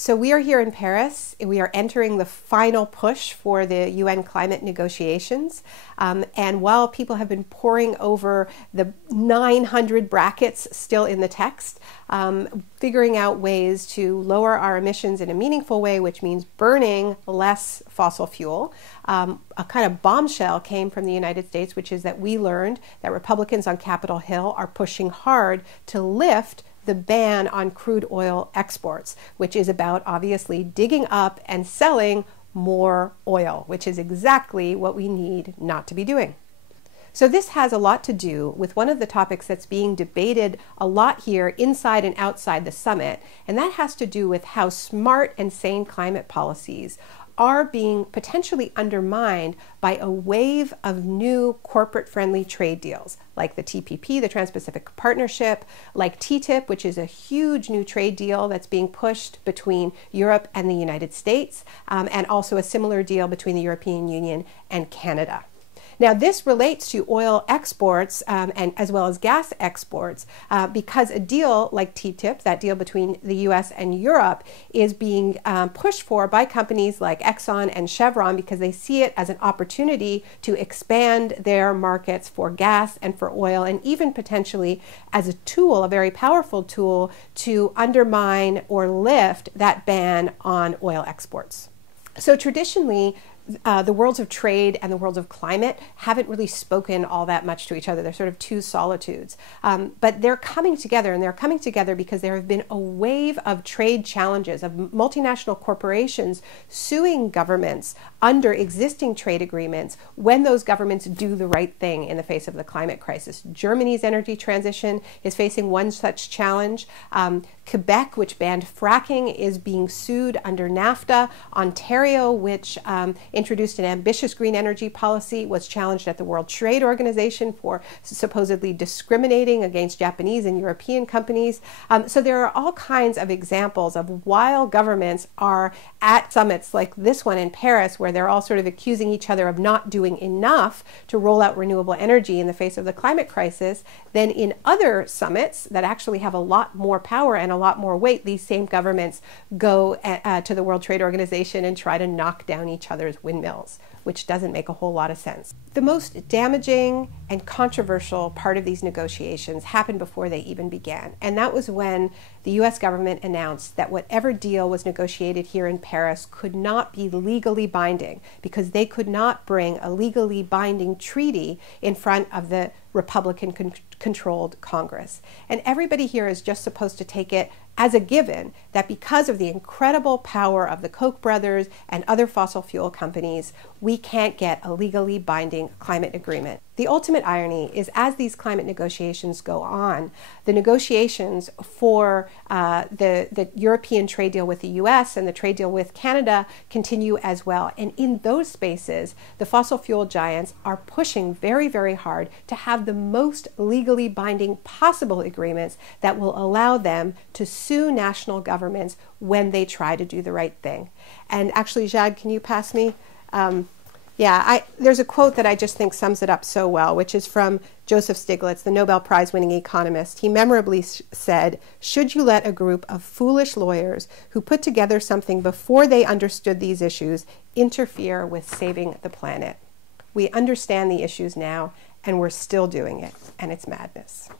So we are here in Paris. We are entering the final push for the UN climate negotiations. And while people have been poring over the 900 brackets still in the text, figuring out ways to lower our emissions in a meaningful way, which means burning less fossil fuel, a kind of bombshell came from the United States, which is that we learned that Republicans on Capitol Hill are pushing hard to lift the ban on crude oil exports, which is about obviously digging up and selling more oil, which is exactly what we need not to be doing. So this has a lot to do with one of the topics that's being debated a lot here inside and outside the summit, and that has to do with how smart and sane climate policies are being potentially undermined by a wave of new corporate-friendly trade deals, like the TPP, the Trans-Pacific Partnership, like TTIP, which is a huge new trade deal that's being pushed between Europe and the United States, and also a similar deal between the European Union and Canada. Now, this relates to oil exports and as well as gas exports because a deal like TTIP, that deal between the US and Europe, is being pushed for by companies like Exxon and Chevron because they see it as an opportunity to expand their markets for gas and for oil, and even potentially as a tool, a very powerful tool, to undermine or lift that ban on oil exports. So traditionally, the worlds of trade and the worlds of climate haven't really spoken all that much to each other. They're sort of two solitudes. But they're coming together, and they're coming together because there have been a wave of trade challenges, of multinational corporations suing governments under existing trade agreements when those governments do the right thing in the face of the climate crisis. Germany's energy transition is facing one such challenge. Quebec, which banned fracking, is being sued under NAFTA. Ontario, which introduced an ambitious green energy policy, was challenged at the World Trade Organization for supposedly discriminating against Japanese and European companies. So there are all kinds of examples of while governments are at summits like this one in Paris, where they're all sort of accusing each other of not doing enough to roll out renewable energy in the face of the climate crisis, then in other summits that actually have a lot more power and a lot more weight, these same governments go to the World Trade Organization and try to knock down each other's windmills, which doesn't make a whole lot of sense. The most damaging and controversial part of these negotiations happened before they even began, and that was when the US government announced that whatever deal was negotiated here in Paris could not be legally binding because they could not bring a legally binding treaty in front of the Republican-controlled Congress. And everybody here is just supposed to take it as a given that because of the incredible power of the Koch brothers and other fossil fuel companies, we can't get a legally binding climate agreement. The ultimate irony is as these climate negotiations go on, the negotiations for the European trade deal with the US and the trade deal with Canada continue as well. And in those spaces, the fossil fuel giants are pushing very, very hard to have the most legally binding possible agreements that will allow them to sue national governments when they try to do the right thing. And actually, Jad, can you pass me? There's a quote that I just think sums it up so well, which is from Joseph Stiglitz, the Nobel Prize-winning economist. He memorably said, "Should you let a group of foolish lawyers who put together something before they understood these issues interfere with saving the planet?" We understand the issues now, and we're still doing it, and it's madness.